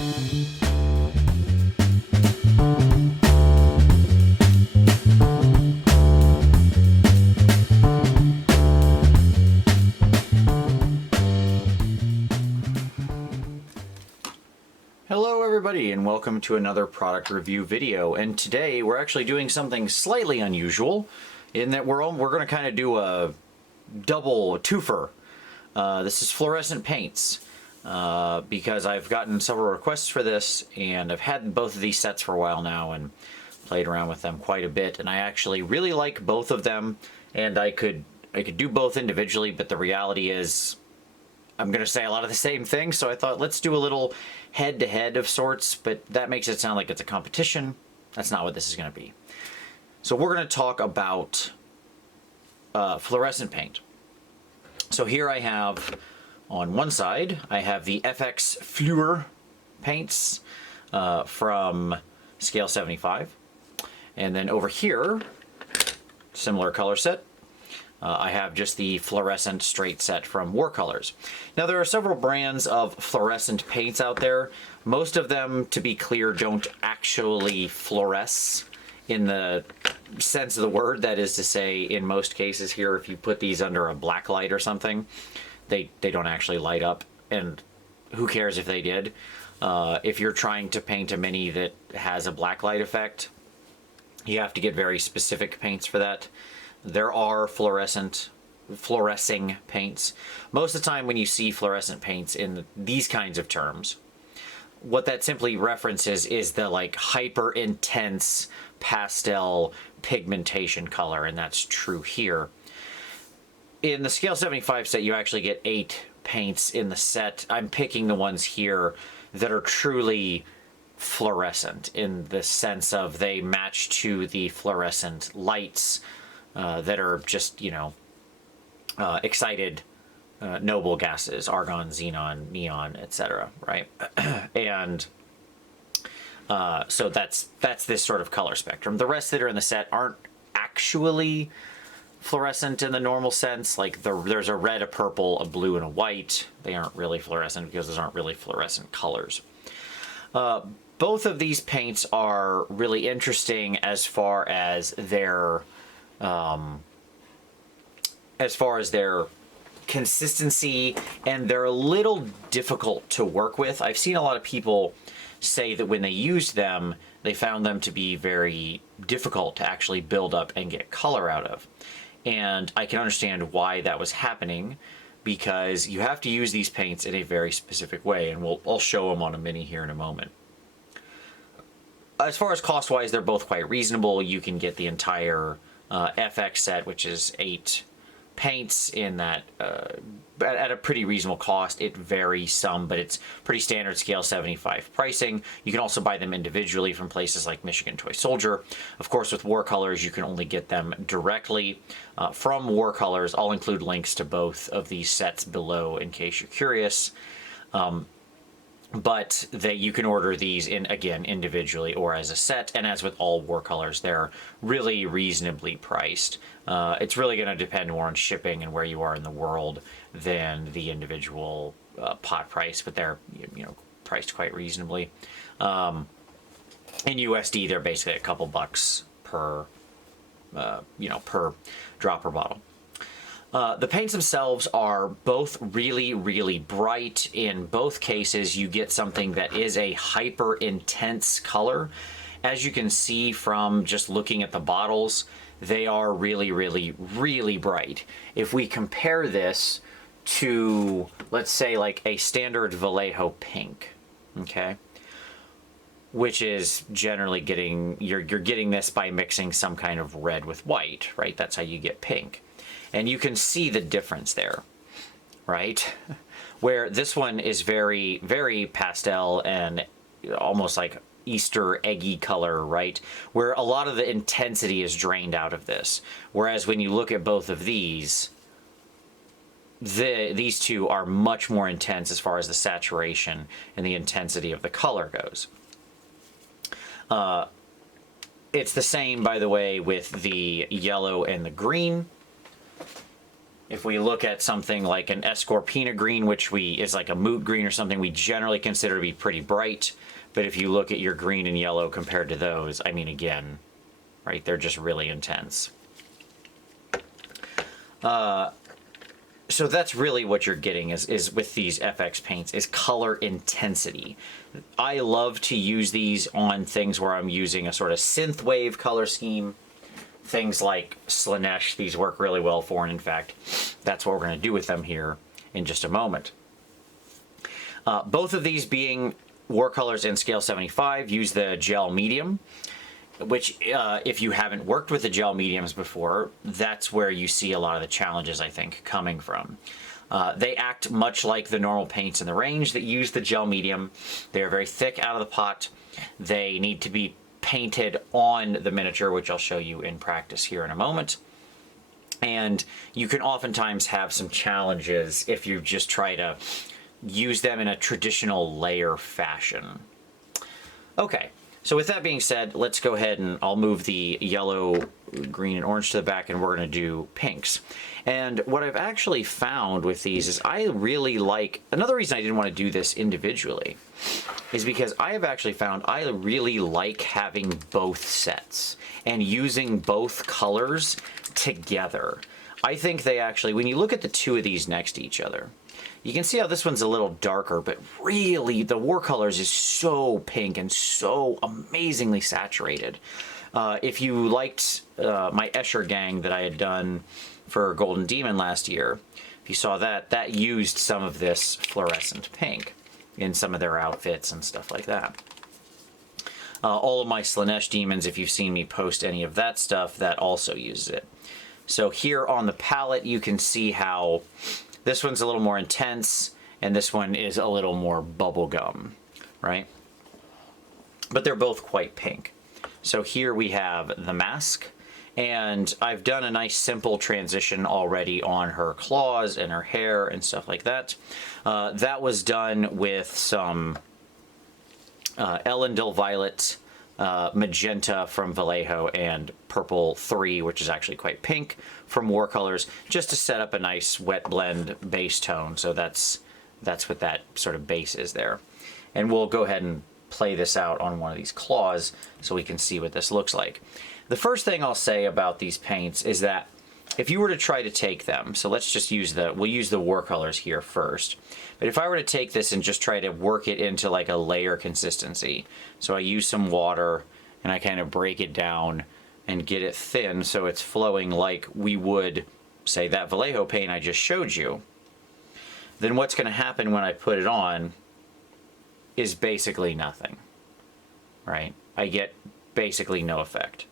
Hello everybody and welcome to another product review video, and today we're actually doing something slightly unusual in that we're going to kind of do a double twofer. This is fluorescent paints because I've gotten several requests for this, and I've had both of these sets for a while now and played around with them quite a bit, and I actually really like both of them, and I could do both individually, but the reality is I'm going to say a lot of the same things, so I thought let's do a little head-to-head of sorts, but that makes it sound like it's a competition. That's not what this is going to be. So we're going to talk about fluorescent paint. So here I have, on one side, I have the FX Fluor paints from scale 75. And then over here, similar color set, I have just the fluorescent straight set from Warcolours. Now there are several brands of fluorescent paints out there. Most of them, to be clear, don't actually fluoresce in the sense of the word. That is to say, in most cases here, if you put these under a black light or something, they don't actually light up, and who cares if they did. If you're trying to paint a mini that has a black light effect, you have to get very specific paints for that. There are fluorescing paints. Most of the time when you see fluorescent paints in these kinds of terms, what that simply references is the like hyper intense pastel pigmentation color, and that's true here. In the scale 75 set, you actually get 8 paints in the set. I'm picking the ones here that are truly fluorescent in the sense of they match to the fluorescent lights that are just, you know, excited noble gases, argon, xenon, neon, etc., right? And so that's this sort of color spectrum. The rest that are in the set aren't actually fluorescent in the normal sense. Like there's a red, a purple, a blue, and a white. They aren't really fluorescent because those aren't really fluorescent colors. Both of these paints are really interesting as far as their consistency, and they're a little difficult to work with. I've seen a lot of people say that when they used them, they found them to be very difficult to actually build up and get color out of. And I can understand why that was happening, because you have to use these paints in a very specific way, and I'll show them on a mini here in a moment. As far as cost-wise, they're both quite reasonable. You can get the entire FX set, which is 8 paints in that at a pretty reasonable cost. It varies some, but it's pretty standard scale 75 pricing. You can also buy them individually from places like Michigan Toy Soldier. Of course, with Warcolours, you can only get them directly from Warcolours. I'll include links to both of these sets below in case you're curious. But you can order these again individually or as a set, and as with all Warcolours, they're really reasonably priced. It's really going to depend more on shipping and where you are in the world than the individual pot price, but they're priced quite reasonably. In USD, they're basically a couple bucks per per dropper bottle. The paints themselves are both really, really bright. In both cases, you get something that is a hyper intense color. As you can see from just looking at the bottles, they are really, really, really bright. If we compare this to, let's say, like a standard Vallejo pink, okay, which is generally you're getting this by mixing some kind of red with white, right? That's how you get pink. And you can see the difference there, right? Where this one is very, very pastel and almost like Easter eggy color, right? Where a lot of the intensity is drained out of this. Whereas when you look at both of these two are much more intense as far as the saturation and the intensity of the color goes. It's the same, by the way, with the yellow and the green. If we look at something like an Escorpina green, which is like a moot green or something, we generally consider to be pretty bright. But if you look at your green and yellow compared to those, I mean, again, right, they're just really intense. So that's really what you're getting is with these FX paints, is color intensity. I love to use these on things where I'm using a sort of synthwave color scheme. Things like Slanesh, these work really well for, and in fact, that's what we're going to do with them here in just a moment. Both of these being Warcolours in scale 75 use the gel medium, which if you haven't worked with the gel mediums before, that's where you see a lot of the challenges, I think, coming from. They act much like the normal paints in the range that use the gel medium. They're very thick out of the pot. They need to be painted on the miniature, which I'll show you in practice here in a moment. And you can oftentimes have some challenges if you just try to use them in a traditional layer fashion. Okay, so with that being said, let's go ahead and I'll move the yellow, green, and orange to the back, and we're going to do pinks. And what I've actually found with these is I really like, another reason I didn't want to do this individually is because I have actually found I really like having both sets and using both colors together. I think they actually, when you look at the two of these next to each other, you can see how this one's a little darker, but really the Warcolours is so pink and so amazingly saturated. If you liked my Escher gang that I had done for Golden Demon last year, if you saw that, that used some of this fluorescent pink in some of their outfits and stuff like that. All of my Slanesh demons, if you've seen me post any of that stuff, that also uses it. So here on the palette, you can see how this one's a little more intense, and this one is a little more bubblegum, right? But they're both quite pink. So here we have the mask, and I've done a nice simple transition already on her claws and her hair and stuff like that. That was done with some Elendil Violet, magenta from Vallejo, and purple 3, which is actually quite pink, from Warcolours, just to set up a nice wet blend base tone. So that's what that sort of base is there. And we'll go ahead and play this out on one of these claws so we can see what this looks like. The first thing I'll say about these paints is that if you were to try to take them, so let's just use we'll use the Warcolours here first. But if I were to take this and just try to work it into like a layer consistency, so I use some water and I kind of break it down and get it thin so it's flowing like we would, say, that Vallejo paint I just showed you, then what's going to happen when I put it on is basically nothing, right? I get basically no effect.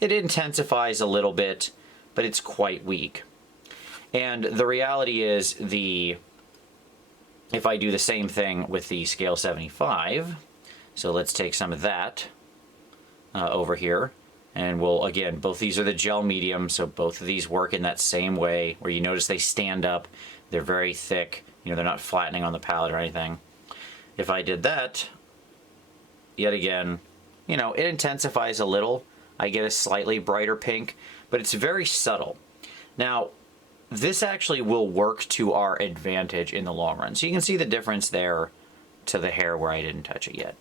It intensifies a little bit, but it's quite weak. And the reality is if I do the same thing with the scale 75, so let's take some of that over here, and we'll, again, both these are the gel medium, so both of these work in that same way, where you notice they stand up, they're very thick, you know, they're not flattening on the palette or anything. If I did that, yet again, you know, it intensifies a little. I get a slightly brighter pink, but it's very subtle. Now, this actually will work to our advantage in the long run. So you can see the difference there to the hair where I didn't touch it yet.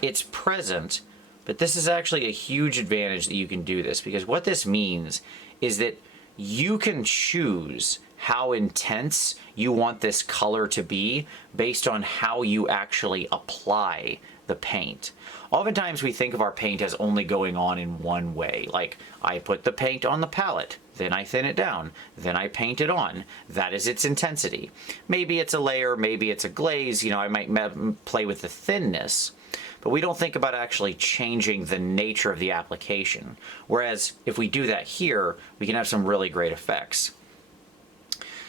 It's present, but this is actually a huge advantage that you can do this, because what this means is that you can choose how intense you want this color to be based on how you actually apply the paint. Oftentimes we think of our paint as only going on in one way. Like, I put the paint on the palette, then I thin it down, then I paint it on. That is its intensity. Maybe it's a layer, maybe it's a glaze, you know, I might play with the thinness, but we don't think about actually changing the nature of the application. Whereas if we do that here, we can have some really great effects.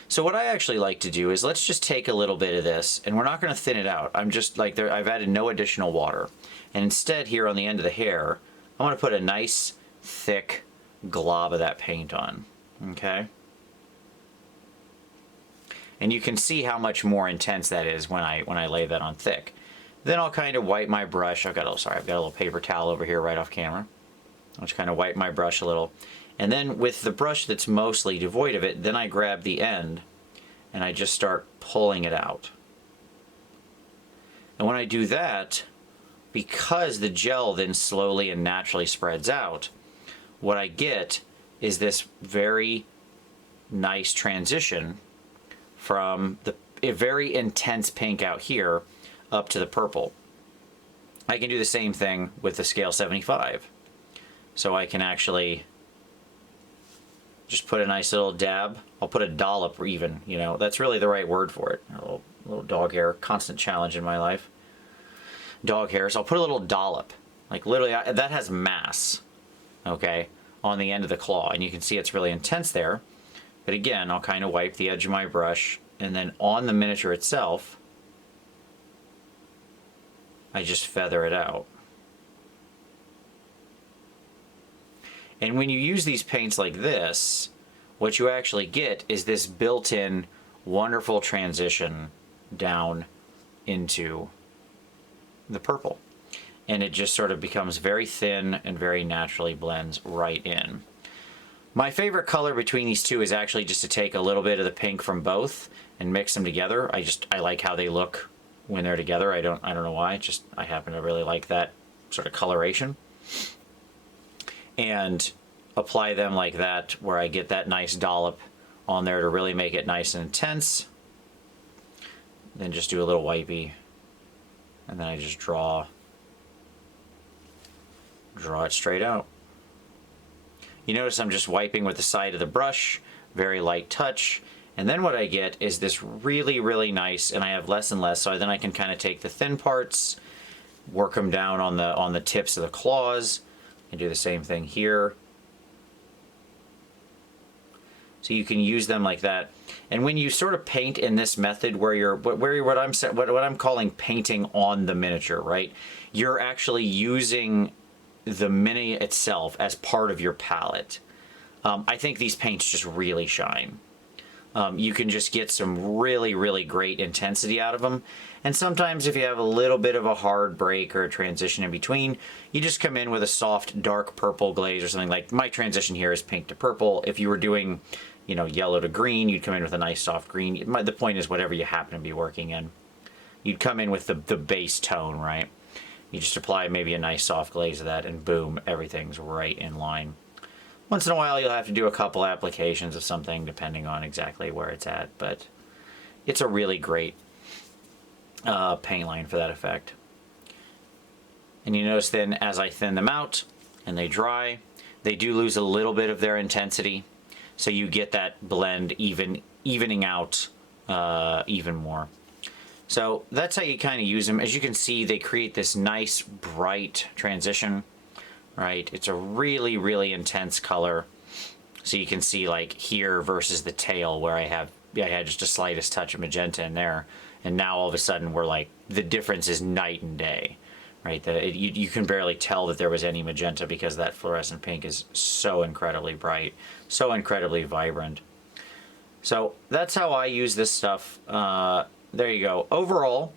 So what I actually like to do is, let's just take a little bit of this, and we're not going to thin it out. I'm just like, I've added no additional water. And instead, here on the end of the hair, I want to put a nice, thick glob of that paint on. Okay? And you can see how much more intense that is when I lay that on thick. Then I'll kind of wipe my brush. I've got a little paper towel over here right off camera. I'll just kind of wipe my brush a little. And then with the brush that's mostly devoid of it, then I grab the end and I just start pulling it out. And when I do that, because the gel then slowly and naturally spreads out, what I get is this very nice transition from a very intense pink out here up to the purple. I can do the same thing with the scale 75. So I can actually just put a nice little dab. I'll put a dollop even, you know, that's really the right word for it. A little dog hair, constant challenge in my life. Dog hair, so I'll put a little dollop. Like literally, that has mass, okay, on the end of the claw. And you can see it's really intense there. But again, I'll kind of wipe the edge of my brush, and then on the miniature itself, I just feather it out. And when you use these paints like this, what you actually get is this built-in wonderful transition down into the purple. And it just sort of becomes very thin and very naturally blends right in. My favorite color between these two is actually just to take a little bit of the pink from both and mix them together. I like how they look when they're together. I don't know why. I happen to really like that sort of coloration. And apply them like that, where I get that nice dollop on there to really make it nice and intense. Then just do a little wipey, and then I just draw it straight out. You notice I'm just wiping with the side of the brush, very light touch, and then what I get is this really, really nice, and I have less and less, so then I can kind of take the thin parts, work them down on the tips of the claws, and do the same thing here. So you can use them like that. And when you sort of paint in this method where what I'm calling painting on the miniature, right? You're actually using the mini itself as part of your palette. I think these paints just really shine. You can just get some really, really great intensity out of them. And sometimes if you have a little bit of a hard break or a transition in between, you just come in with a soft dark purple glaze or something. Like my transition here is pink to purple. If you were doing, you know, yellow to green, you'd come in with a nice soft green. The point is whatever you happen to be working in. You'd come in with the base tone, right? You just apply maybe a nice soft glaze of that and boom, everything's right in line. Once in a while you'll have to do a couple applications of something depending on exactly where it's at, but it's a really great paint line for that effect. And you notice then as I thin them out and they dry, they do lose a little bit of their intensity, so you get that blend evening out even more. So that's how you kind of use them. As you can see, they create this nice bright transition, right? It's a really, really intense color. So you can see like here versus the tail where I had just the slightest touch of magenta in there. And now all of a sudden we're like, the difference is night and day, right? You can barely tell that there was any magenta because that fluorescent pink is so incredibly bright, so incredibly vibrant. So that's how I use this stuff. There you go. Overall,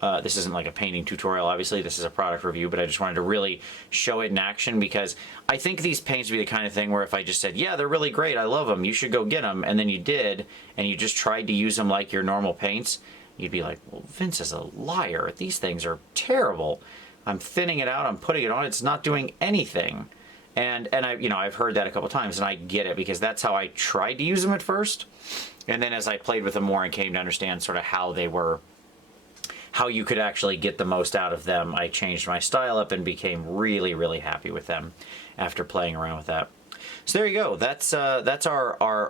this isn't like a painting tutorial, obviously. This is a product review, but I just wanted to really show it in action because I think these paints would be the kind of thing where if I just said, yeah, they're really great, I love them, you should go get them, and then you did, and you just tried to use them like your normal paints, you'd be like, well, Vince is a liar. These things are terrible. I'm thinning it out, I'm putting it on, it's not doing anything. And I've heard that a couple times, and I get it because that's how I tried to use them at first. And then as I played with them more and came to understand sort of how they were, how you could actually get the most out of them, I changed my style up and became really, really happy with them after playing around with that. So there you go. That's our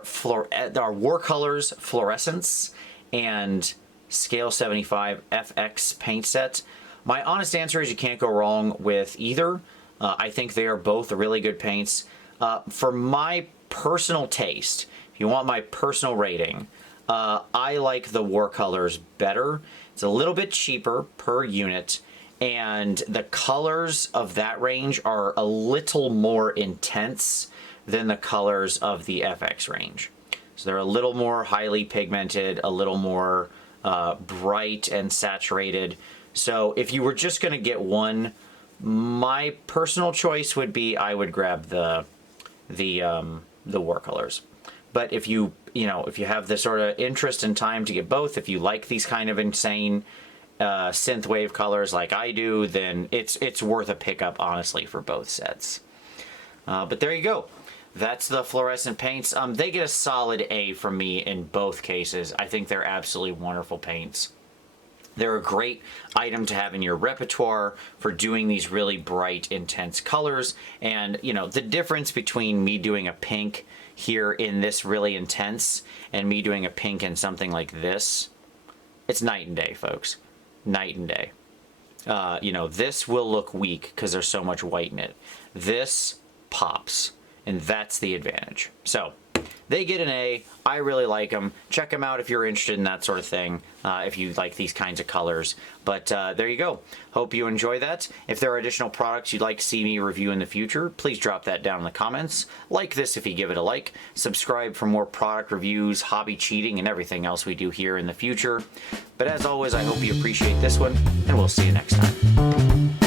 Warcolours Fluorescents and Scale 75 FX paint set. My honest answer is you can't go wrong with either. I think they are both really good paints. For my personal taste, if you want my personal rating, I like the Warcolours better. It's a little bit cheaper per unit, and the colors of that range are a little more intense than the colors of the FX range. So they're a little more highly pigmented, a little more bright and saturated. So if you were just going to get one, my personal choice would be I would grab the the Warcolours. But if you have the sort of interest and time to get both, if you like these kind of insane synthwave colors like I do, then it's worth a pickup, honestly, for both sets. But there you go. That's the fluorescent paints. They get a solid A from me in both cases. I think they're absolutely wonderful paints. They're a great item to have in your repertoire for doing these really bright, intense colors. And, you know, the difference between me doing a pink here in this really intense and me doing a pink in something like this, it's night and day, folks. Night and day. You know, this will look weak because there's so much white in it. This pops, and that's the advantage. So they get an A. I really like them. Check them out if you're interested in that sort of thing, if you like these kinds of colors. But there you go. Hope you enjoy that. If there are additional products you'd like to see me review in the future, please drop that down in the comments. Like this if you give it a like. Subscribe for more product reviews, hobby cheating, and everything else we do here in the future. But as always, I hope you appreciate this one, and we'll see you next time.